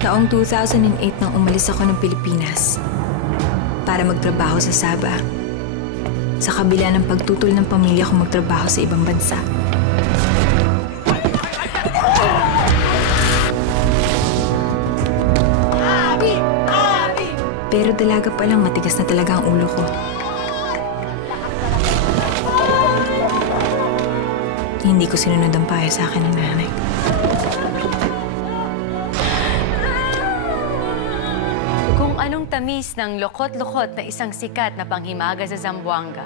Taong 2008 nang umalis ako ng Pilipinas para magtrabaho sa Sabah. Sa kabila ng pagtutol ng pamilya ko magtrabaho sa ibang bansa. Pero dalaga pa lang matigas na talaga ang ulo ko. Hindi ko sinunod ang payo sa akin ng nanay. Kung anong tamis ng lokot-lokot na isang sikat na panghimaga sa Zamboanga,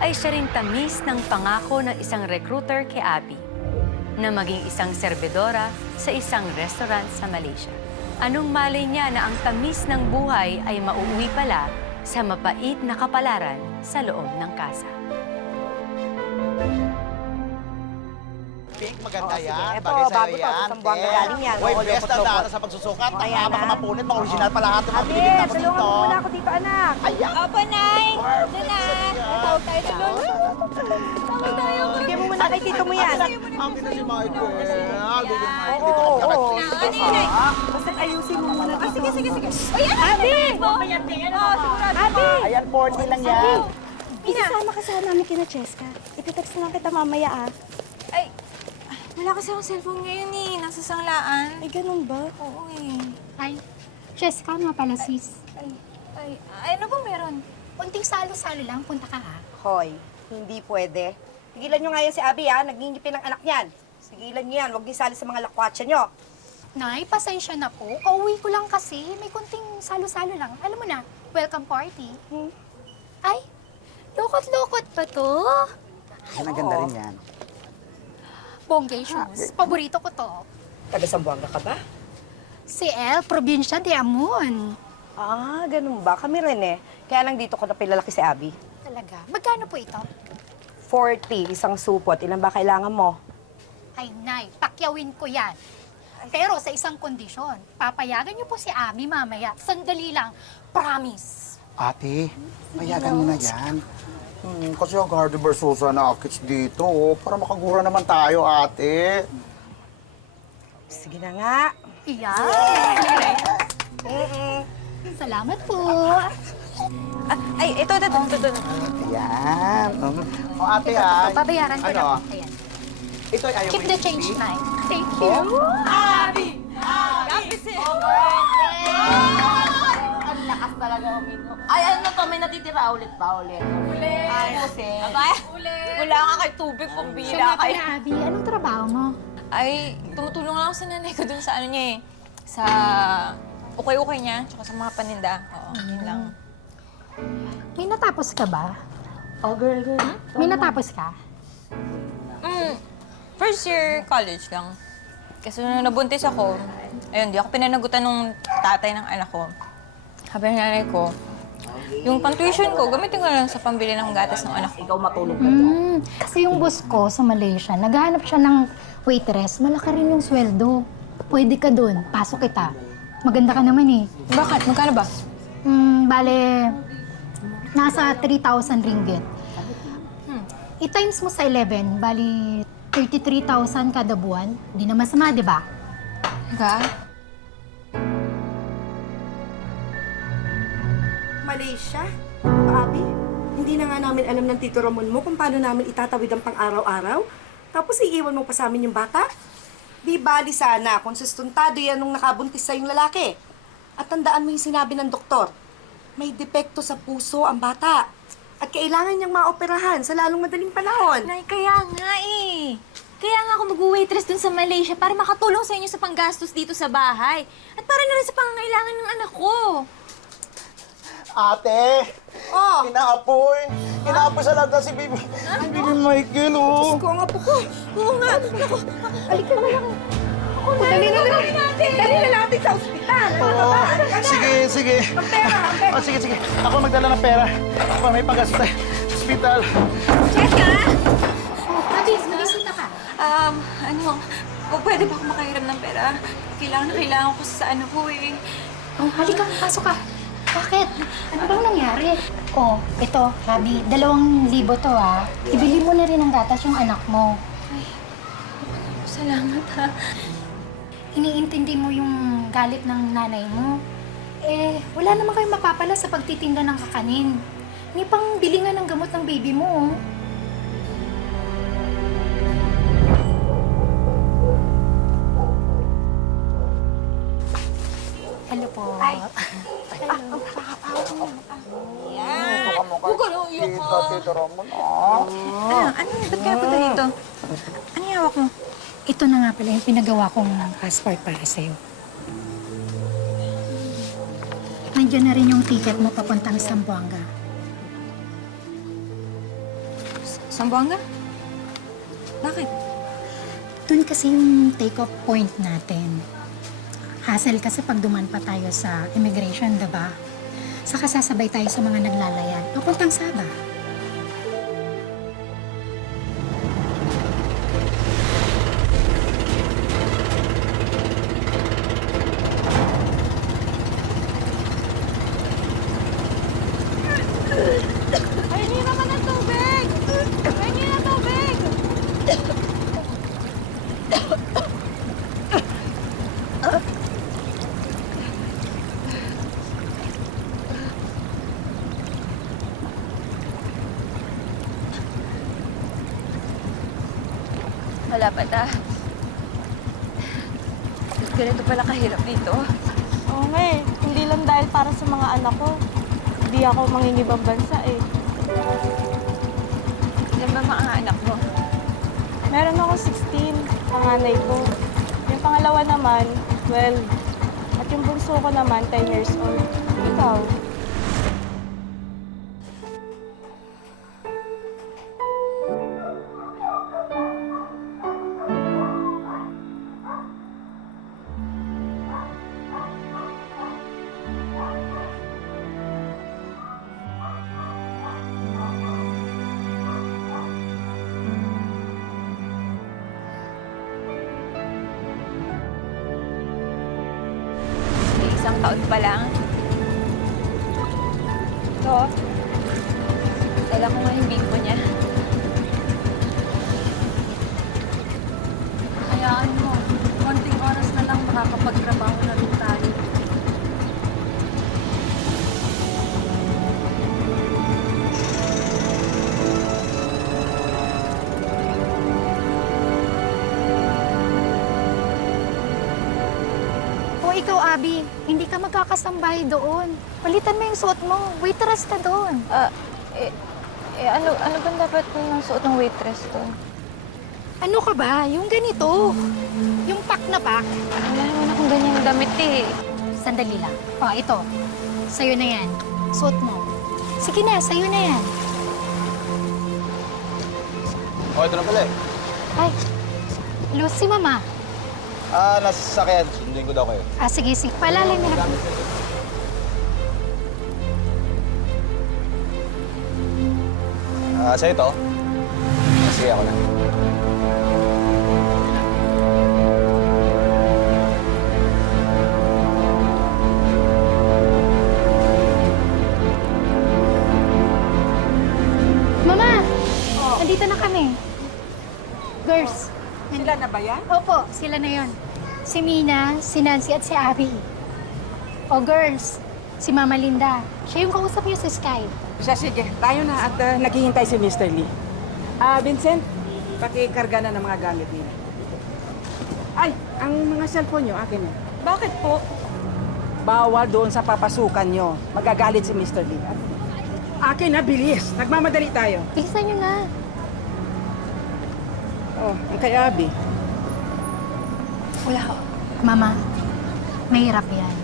ay siya rin tamis ng pangako ng isang recruiter kay Abby na maging isang serbedora sa isang restaurant sa Malaysia. Anong malay niya na ang tamis ng buhay ay mauuwi pala sa mapait na kapalaran sa loob ng kasa. Pink, maganda yan. Ito, Bagay sa'yo bago to. yan. Sa Zamboanga galing yan. Uy, Oo, best na lukot-lukot. daan sa pagsusukat. Kaya Mga na. mapunit, mga original pa lahat. Mga Abi, pinigit ako tulungan dito. mo muna ako dito, anak. Ayan. Opo, Nay! Nana! Tawag tayo sa lolo. Tawag tayo. Bigyan mo muna kay tito mo yan. Ang kita si Michael. Oo, Dito ako oo. nakatito. Ano yun, Nay? Basta ayusin mo muna dito. Sige, sige, sige. O, yan! Abi! Abi! Ayan, 40 lang yan. Isasama ka sa namin kina Cheska. Itetext na lang kita mamaya, ah. Ay, wala kasi akong cellphone ngayon eh. Nasa sanglaan. Ay, ganun ba? Oo eh. Ay, Cheska nga pala, sis. Ay, ano ba meron? Kunting salo-salo lang, punta ka ha. Hoy, hindi pwede. Tigilan nyo nga yan si Abi, ha? Nagingipin ang anak niyan. Tigilan nyo yan. Huwag niyo sali sa mga lakwatsa nyo. Nay, pasensya na po. Kauwi ko lang kasi. May kunting salo-salo lang. Alam mo na, welcome party. Ay, lokot-lokot pa to. Ang ganda rin yan. Bonggay shoes. Paborito ko to. Taga Zamboanga ka ba? Si El, probinsya de Amon. Ah, ganun ba? Kami rin eh. Kaya lang dito ko napilalaki si Abi. Talaga. Magkano po ito? 40, isang supot. Ilan ba kailangan mo? Ay, Nay, pakyawin ko yan. Pero sa isang kondisyon, papayagan niyo po si Ami mamaya. Sandali lang. Promise. Ate, payagan mo na yan. Kasi ang Garden Versosa na akits dito, oh, para makagura naman tayo, ate. Sige na nga. Iyan. Salamat po. Ay, ito. Ayan. O ate, ha? Babayaran ko Ano? na po. Ayan. Ito ay ayaw Keep mo the yung change, fee? Nay. Thank you. Ay, ano to? May natitira ulit. Ay, kasi. Wala nga kay tubig pang Siya nga pala, Abby. Anong trabaho mo? Ay, tumutulong lang ako sa nanay ko dun sa ano niya eh. Sa ukay-ukay niya, tsaka sa mga paninda. Oo, yun lang. May natapos ka ba? Oh, girl. May natapos ka? First year college lang. Kasi nung nabuntis ako, ayun, di ako pinanagutan nung tatay ng anak ko. Sabi ng nanay ko, yung pang-tuition ko, gamitin ko lang sa pambili ng gatas ng anak ko. Ikaw matulog ka dyan. Kasi yung boss ko sa Malaysia, naghahanap siya ng waitress. Malaki rin yung sweldo. Pwede ka dun. Pasok kita. Maganda ka naman eh. Bakit? Magkano ba? Bale, nasa 3,000 ringgit. I-times mo sa 11, bali 33,000 kada buwan. Di na masama, di ba? Ka? Malaysia? Abi, hindi na nga namin alam ng Tito Ramon mo kung paano namin itatawid ang pang-araw-araw. Tapos iiwan mo pa sa amin yung bata? Di bali sana kung sustuntado yan nung nakabuntis sa yung lalaki. At tandaan mo yung sinabi ng doktor. May depekto sa puso ang bata. At kailangan niyang maoperahan sa lalong madaling panahon. Nay, kaya nga eh. Kaya nga ako mag-waitress dun sa Malaysia para makatulong sa inyo sa panggastos dito sa bahay. At para na rin sa pangangailangan ng anak ko. Ate! Oh, Inaapoy! Inaapoy sa lahat si Bibi. Bibi Michael, oh! ko ang apo ko. Oo nga. Naku, Halika na lang. Dali na natin sa ospital. Oo. Sige, sige. Ang pera. Oh, sige, sige. Ako magdala ng pera. Para may paggastos tayo. Hospital. Abby, magbisita ka. Pwede ba ako makahiram ng pera? Kailangan ko sa ano ko eh. Oh, halika, pasok ka. Bakit? Ano bang nangyari? Oh, ito, Abby, 2,000 to ah. Ibili mo na rin ang gatas yung anak mo. Salamat ha. Iniintindi mo yung galit ng nanay mo. Eh, wala naman kayong mapapala sa pagtitinda ng kakanin. Hindi pang bili nga ng gamot ng baby mo, oh. Hello po. Huwag ka na uyak ka. Tito Ramon, Ano? Ba't kaya punta dito? Ano yung hawak mo? Ito na nga pala yung pinagawa kong passport para sa'yo. Nandiyan na rin yung ticket mo papuntang Zamboanga. Zamboanga? Bakit? Doon kasi yung take-off point natin. Hassle kasi pag duman pa tayo sa immigration, diba? Saka sasabay tayo sa mga naglalayan. Papuntang Sabah. Ay, naman ang tubig! Ay, na tubig! Wala pa ta. Ganito pala kahirap dito. Oo nga eh. Hindi lang dahil para sa mga anak ko. Hindi ako mangingibang bansa eh. Ilan ba mga anak mo? Meron ako 16, panganay ko. Yung pangalawa naman, 12. At yung bunso ko naman, 10 years old. Ikaw? May isang taon pa lang. Ito. Dala ko nga yung biko niya. Hayaan mo, konting oras na lang makakapagtrabaho na rin tayo. O ikaw, Abby, hindi ka magkakasambahay doon. Palitan mo yung suot mo. Waitress ka doon. Ano ba dapat ng suot ng waitress doon? Ano ka ba? Yung ganito. Yung pack na pack. Wala naman akong ganyang damit eh. Sandali lang. O, ito. Sa'yo na yan. Suot mo. Sige na, sa'yo na yan. Oh, ito na pala eh. Ay, Lucy, Mama. Nasa sasakyan. Sunduin ko daw kayo. Sige, sige. Palalay mo na. Sa'yo to? Sige, ako na. Mama! Nandito na kami. Girls. Sila na ba yan? Opo, sila na yon. Si Mina, si Nancy at si Abby. O girls, si Mama Linda. Siya yung kausap niyo sa Skype. Siya, sige. Tayo na at naghihintay si Mr. Lee. Vincent, pakikarga na ng mga gamit nila. Ay, ang mga cellphone nyo, akin na. Bakit po? Bawal doon sa papasukan nyo. Magagalit si Mr. Lee. Akin na, bilis. Nagmamadali tayo. Bilisan niyo na. Oh, ang kay Abby. Wala ko. Mama, mahirap yan.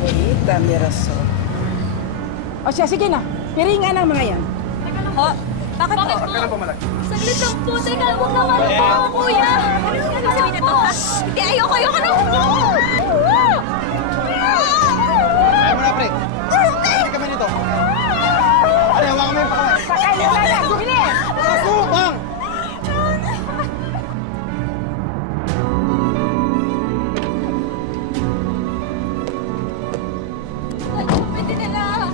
Wait, miraso. O siya, sige na. Piringan ang mga yan. Ho? Bakit po? Saglit lang po. Teka, huwag naman po, kuya. Ano yung sasabihin na to, ha? Hindi, ayoko na. Kaya mo na, pre. Hindi kami nito. Ano, hawakan mo yung pakamay. Sakay na lang! Bilis! Asubang! Pwede na lang.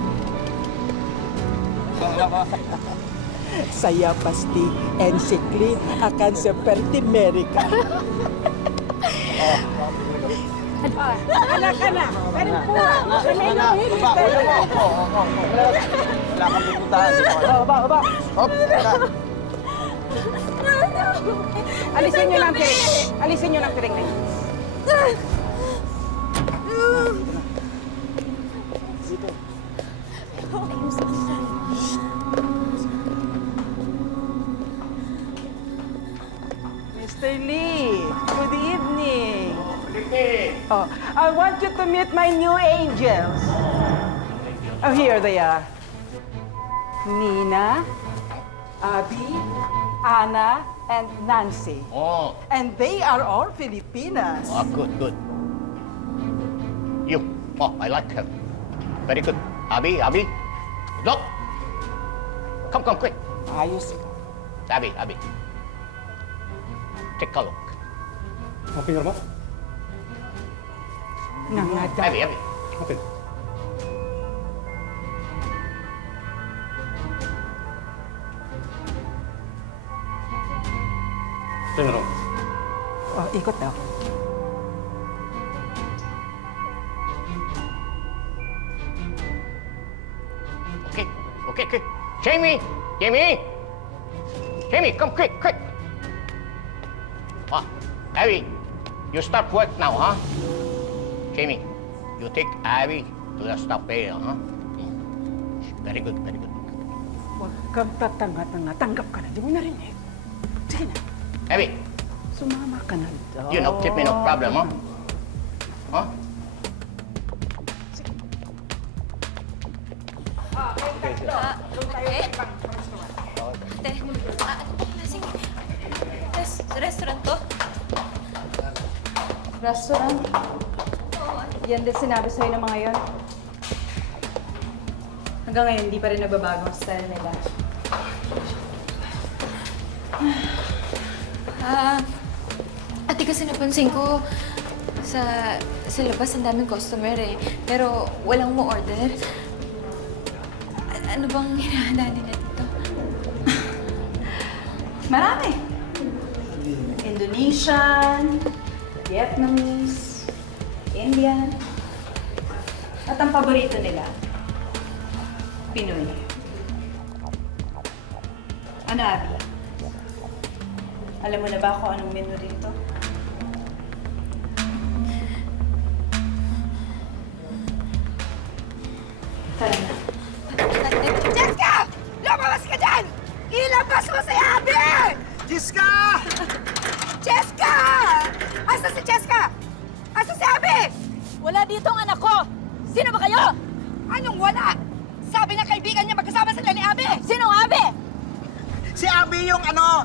Saya pasti ensikli akan seperti Amerika. Anak. Pero po, Wala kang pupuntahan. Baba. Hop, tara. alisin nyo ng tiring. Alisin nyo ng tiring na yun. Mr. Lee, good evening. Oh, I want you to meet my new angels. Oh, here they are. Nina, Abby, Anna, and Nancy. Oh, And they are all Filipinas. good. You. Oh, I like her. Very good. Abby. Look. Come, quick. Ayos. Abby. Take a look. Okay, Norma? Nangada. Abby. Okay. Tingnan mo. Oh, ikot daw. Okay. Jamie, come quick. Ah, Abby, you start work now, huh? Jamie, you take Abby to the staff area, huh? Very good. Huwag kang tatanga-tanga. Tanggap ka na. Di mo narinig. Sige na. Abby, Sumama ka na. you know, keep me no problem, huh? Huh? Restaurant to? Restaurant? Yan din sinabi sa'yo ng mga yon. Hanggang ngayon, hindi pa rin nagbabago ang style nila. Ate, kasi napansin ko sa labas ang daming customer eh. Pero walang mo order. Ano bang hinahanda nila dito? Marami. Indonesian, Vietnamese, Indian. At ang paborito nila, Pinoy. Ano, Abby? Alam mo na ba kung anong menu dito? Tara na. Jessica! Lumabas ka dyan! Ilabas mo si Abby! Jiska! Jessica! Asa si Jessica? Asa si Abby? Wala dito ang anak ko! Sino ba kayo? Anong wala? Sabi ng kaibigan niya magkasama sila ni Abby! Sinong Abe? Si Abby yung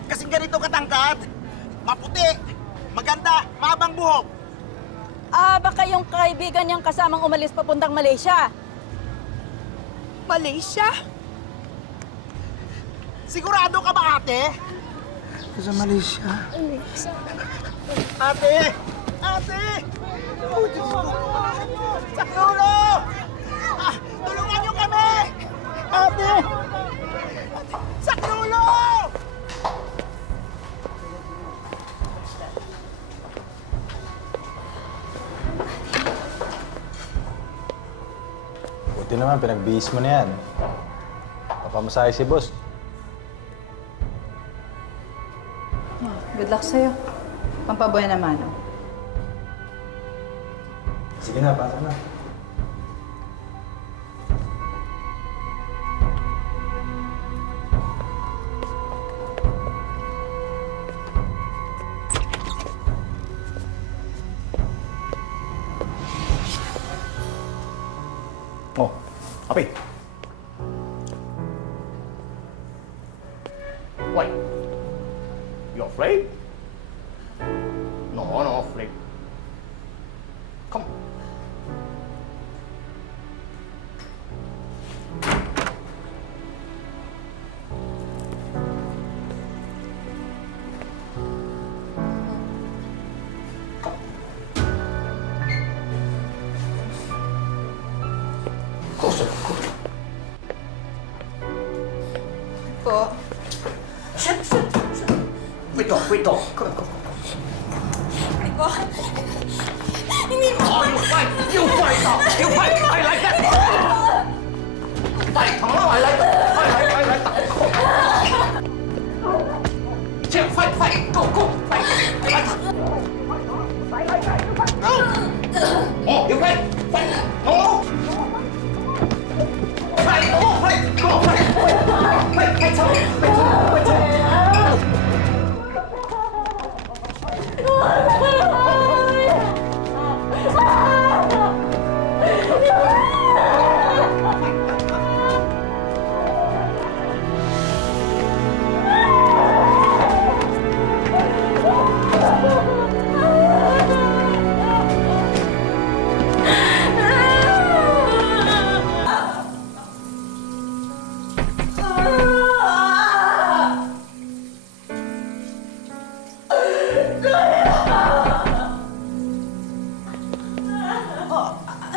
kasing ganito katangkad. Maputi, maganda, mabang buhok. Baka yung kaibigan niyang kasamang umalis papuntang Malaysia. Malaysia? Sigurado ka ba, ate? Sa Malaysia. Ate! Oh, Diyos ko! Sa ulo! Tulungan niyo kami! Ate! Sa ulo! Buti naman, pinagbihis mo na yan. Papamasahe si boss. Good luck sa'yo. Pampabuhay naman, oh. Sige na, pasok na. Oh, Abby. Why? You afraid? No afraid. Come. Closer. Po. Sit. Wait, go. Come. Hindi mo. You fight! I like that! Fight! Come on! I like that! I like that! Check! Fight! Fight! Go! Go! Fight! I like that! Go! Oh, you fight! Fight! No! Fight! Go! Fight! Go! Fight! Fight! Fight!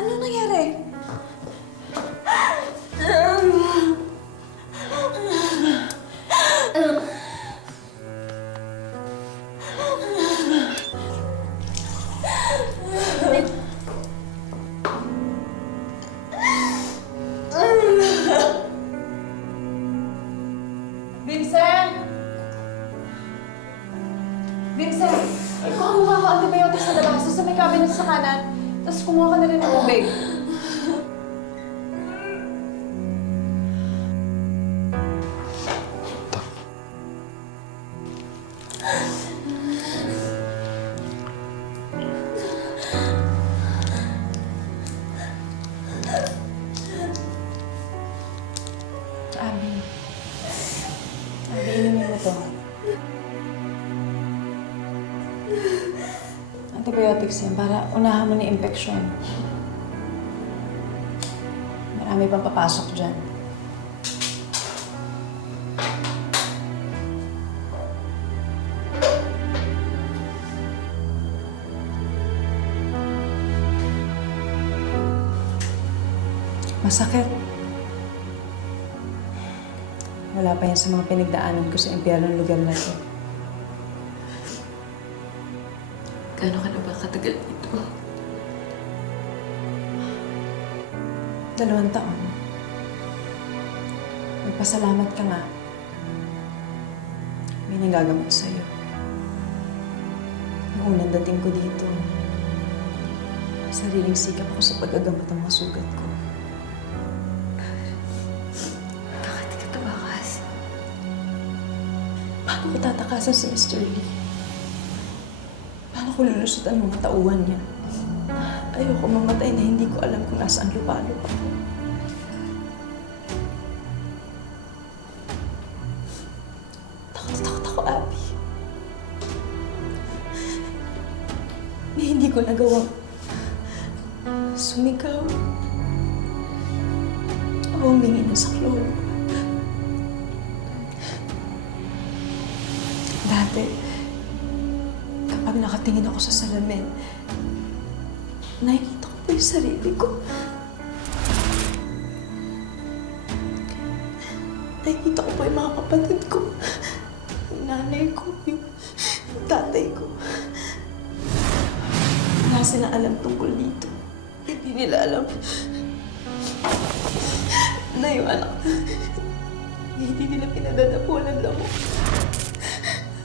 Ano nangyari? Vincent! Vincent! Kumuha ka antibiotics sa labas. Sa may cabinet sa kanan. Tapos kumuha ka na rin ng tubig. Abi, inumin mo to. Antibiotics yan para unahan mo ni infection. Marami pang papasok dyan. Masakit. Wala pa yan sa mga pinagdaanan ko sa impyernong lugar na to. Gano'n ka na ba katagal dito? 2 taon. Magpasalamat ka nga. May nagagamot sa'yo. Yung unang dating ko dito, sariling sikap ako sa paggagamot ng mga sugat ko. Bakit di ka tumakas? Paano ko tatakasan si Mr. Lee? Paano ko lulusot ang mga tauhan niya? Ayoko mamatay na hindi ko alam kung nasaan lupalo. Takot ako, Abby. Na hindi ko nagawang sumigaw o humingi ng saklolo. Dati, kapag nakatingin ako sa salamin, nakikita ko po yung sarili ko. Nakikita ko po yung mga kapatid ko. Yung nanay ko, yung tatay ko. Wala silang alam tungkol dito. Hindi nila alam na yung anak hindi nila pinadadapunan lang mo.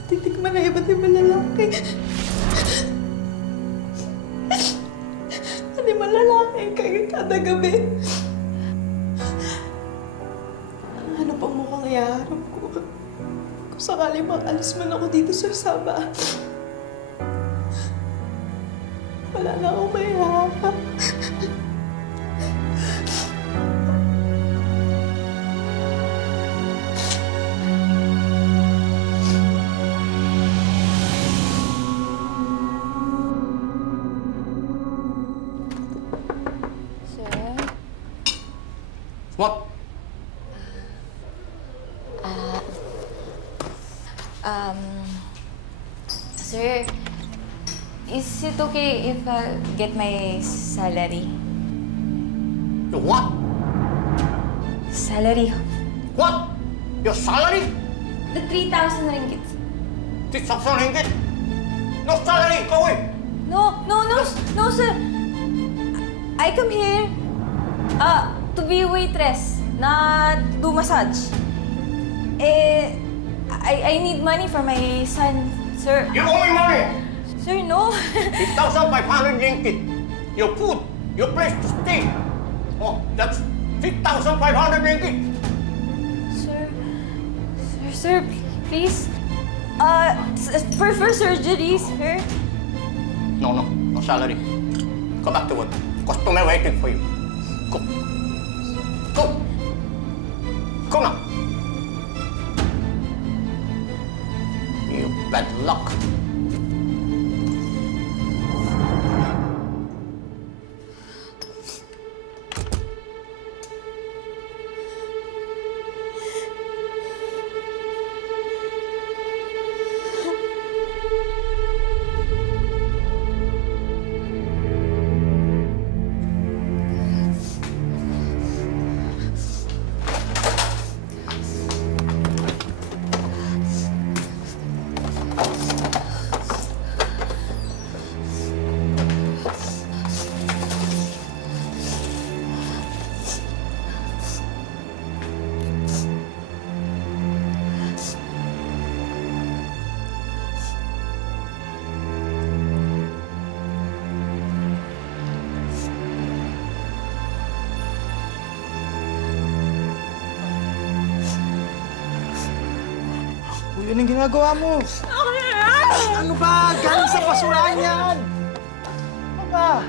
Titikman na iba't ibang lalaki. Ano yung lalaki kayo kada gabi? Ano pang mukhang iharap ko? Kung sakali makalis man ako dito sa Sabah, wala na akong mahiharap. What? Sir, is it okay if I get my salary? Your what? Salary? What? Your salary? The 3,000 ringgit. 6,000 ringgit? No salary! Go away! No, sir. I come here to be waitress na do massage. I need money for my son, sir. You owe me money! Sir, no. 6,500 ringgit. Your food, your place to stay. Oh, that's 6,500 ringgit. Sir, please. For surgery, sir. No salary. Go back to work. Customer waiting for you. Go. Go. Go now. You bad luck. Uy, anong ginagawa mo? Ano ba? Galing sa basurahan yan! Ano ba?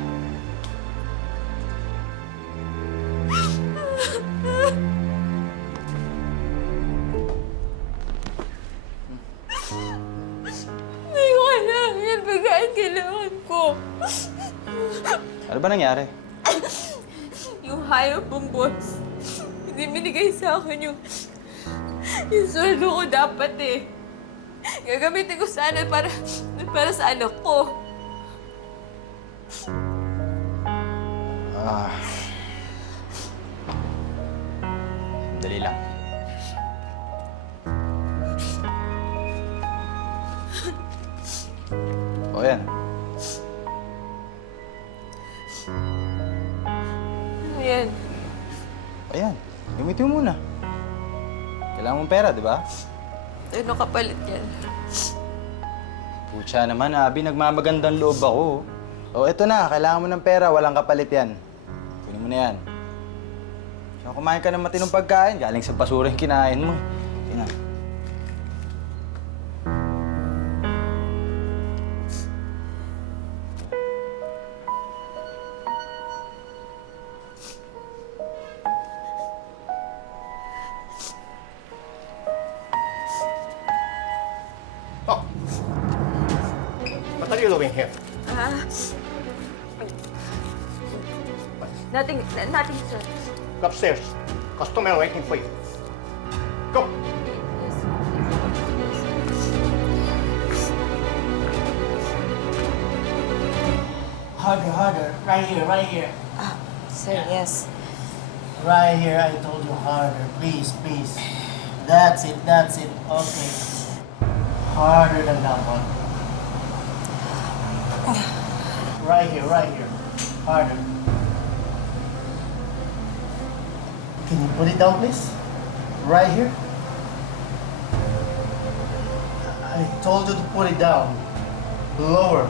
Hindi ko kailangan yan. Bigyan kailangan ko. Ano ba nangyari? Yung hayop mong boss, hindi binigay sa akin yung sweldo ko dapat eh. Gagamitin ko sana para sa anak ko. Dali lang. O yan. Ayan. Ayan. Gamitin mo muna. Kailangan mong pera, di ba? Ano kapalit yan? Pucha naman, Abi. Nagmamagandang loob ako. O, eto na. Kailangan mo ng pera. Walang kapalit yan. Kunin mo na yan. So, kumain ka ng matinong pagkain. Galing sa basura yung kinain mo. Yan na. Oh. What are you doing here? Nothing, sir. Go upstairs. Customer waiting for you. Go. Harder. Right here. Sir, yes. Right here, I told you harder. Please. That's it. Okay. Harder than that one. Right here. Harder. Can you put it down, please? Right here. I told you to put it down. Lower.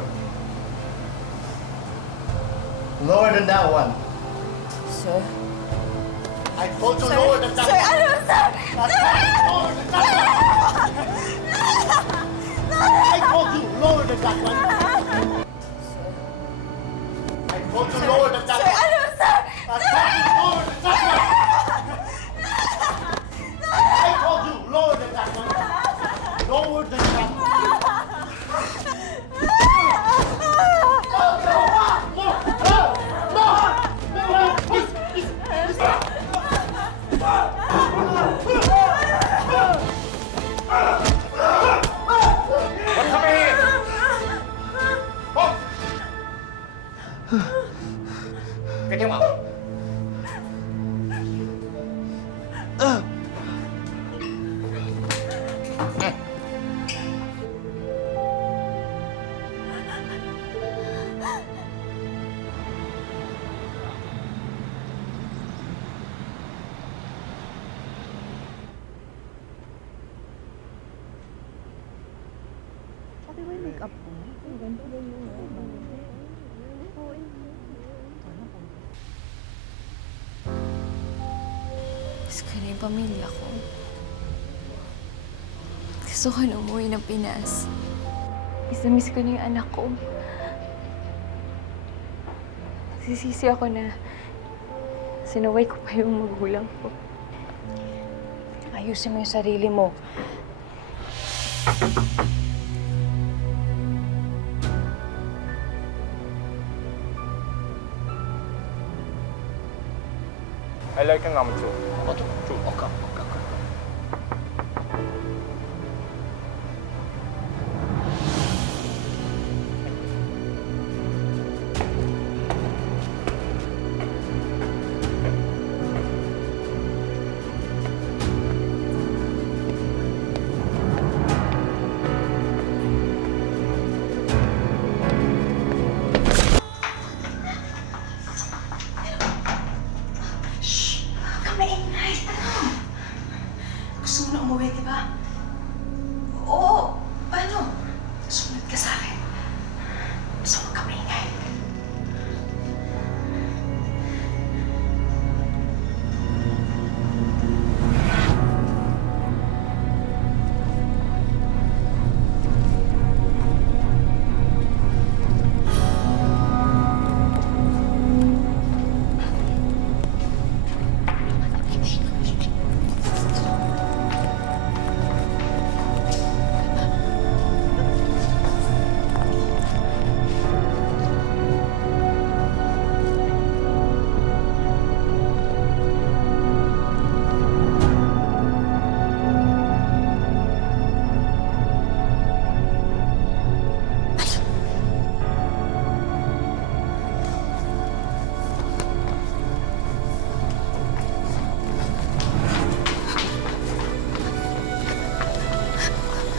Lower than that one. Sir? I told you lower than that Sir, one. ano, sir? Lower than that one. I told you lower than that one. I told you lower than that Sir, one. ano, sir? I told you lower than that one. I told you lower than that one. Lower than that one. What's happening here? Oh! Get him out. Gusto ko na yung pamilya ko. Gusto ko na umuwi ng Pinas. Miss ko na yung anak ko. Nagsisisi ako na sinaway ko pa yung magulang ko. Ayusin mo yung sarili mo. I like ang naman too. Okay. Gusto mo na umuwi, di ba? Oo. Paano? Sumunod ka sa akin. Gusto mo kami ingay.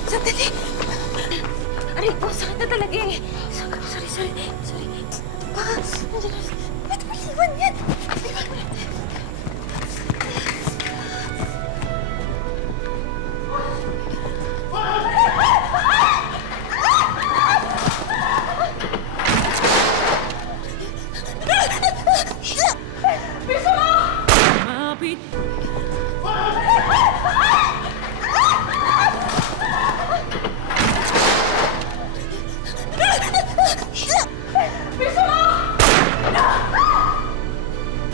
Sandali! Aray po, sakit na talaga eh. Sorry. Baka, nandiyan na. Ba't mo iwan yan? Iwan mo yan.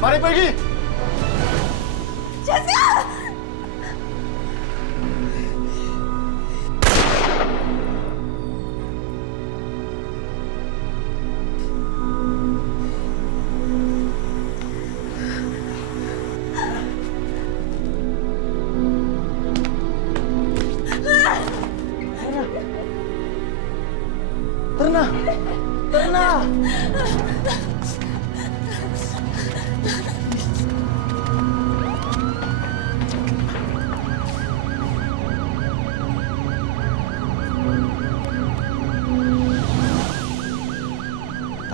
Mari pergi! Jessica! Tara na!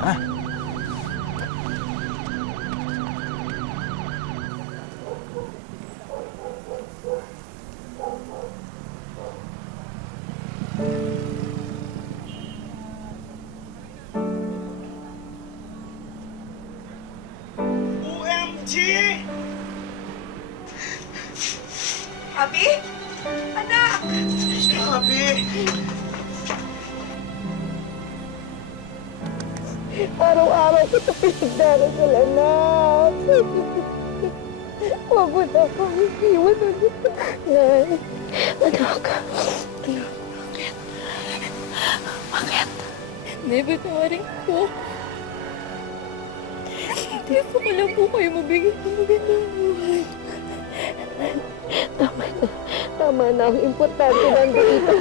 Tara. OMG! Abi? Anak! Abi! Araw-araw kita pinagdarasal, anak. Huwag mo na akong iiwan ulit. Nay, anak. Bakit? Nay, batawarin ko. Gusto ko lang po kayo mabigyan ng magandang buhay. Tama na. Ang importante nandito.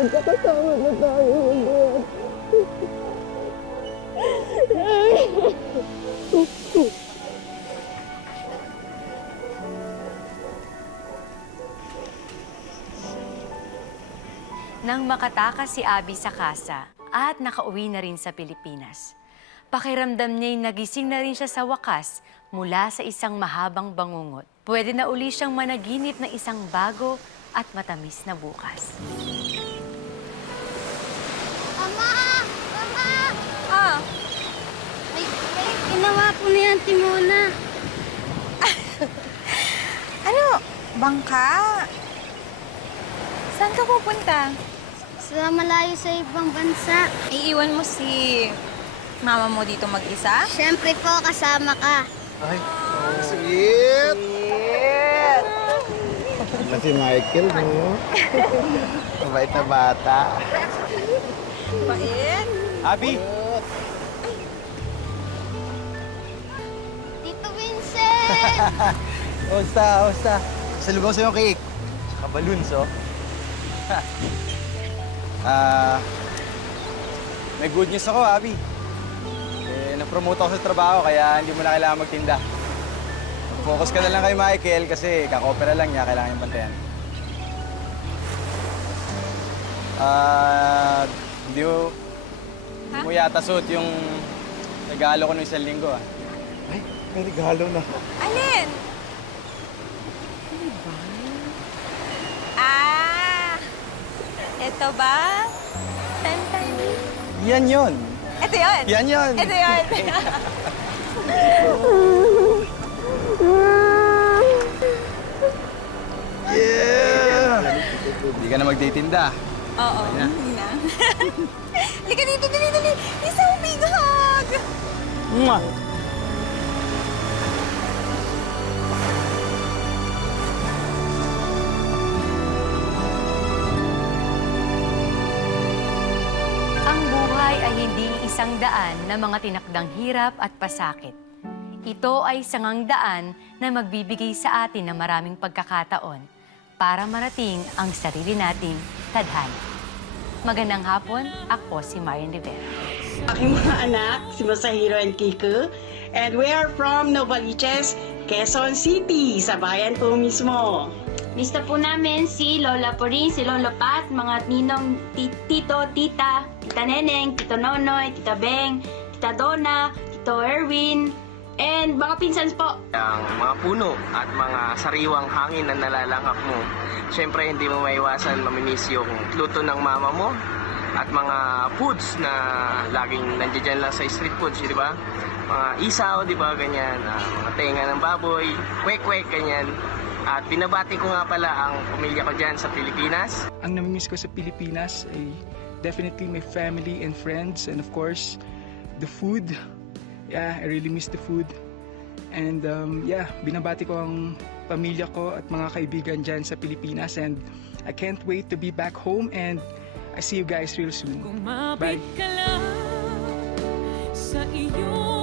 Magkakasama na tayo. Nang makatakas si Abby sa kasa at nakauwi na rin sa Pilipinas, pakiramdam niya'y nagising na rin siya sa wakas mula sa isang mahabang bangungot. Pwede na uli siyang managinip ng isang bago at matamis na bukas. bangka. Saan ka pupunta? Sa malayo sa ibang bansa. Iiwan mo si mama mo dito mag-isa? Siyempre po, kasama ka. Ay, sweet! Na si Michael, no? Mabait na bata. Bait? Abby! Tito Vincent! Kamusta? Salubong sa'yo yung cake. Saka balloons, oh. May good news ako, Abby. Na-promote ako sa trabaho, kaya hindi mo na kailangan magtinda. Focus ka na lang kay Michael kasi kakopera lang niya, kailangan yung bantayan. Hindi mo yata suot yung regalo ko nung isang linggo, ah. Ay, may regalo na. Alin? Ito ba? Tantan. Yan yun. Ito yun? Yan yun. Ito yun. Yeah! Hindi ka na magtitinda. Oo, hindi na. Halika dito, dali. Isang big hug! Mwah! Ang buhay ay hindi isang daan na mga tinakdang hirap at pasakit. Ito ay sangang daan na magbibigay sa atin ng maraming pagkakataon para marating ang sarili nating tadhana. Magandang hapon, ako si Marian Rivera. Aking mga anak, si Masahiro and Kiko. And we are from Novaliches, Quezon City, sa bayan po mismo. Lista po namin si Lola Porin, si Lolo Pat, mga ninong tito, tita, tita Neneng, tito Nonoy, tita Beng, tita Donna, tito Erwin, and mga pinsans po. Ang mga puno at mga sariwang hangin na nalalanghap mo, syempre hindi mo maiwasan mamimiss yung luto ng mama mo at mga foods na laging nandiyan lang sa street foods, di ba? Mga isaw, di ba, ganyan, mga tenga ng baboy, kwek-kwek, ganyan. At binabati ko nga pala ang pamilya ko dyan sa Pilipinas. Ang namimiss ko sa Pilipinas ay definitely my family and friends, and of course, the food. Yeah, I really miss the food. And binabati ko ang pamilya ko at mga kaibigan dyan sa Pilipinas, and I can't wait to be back home, and I see you guys real soon. Bye! Sa iyo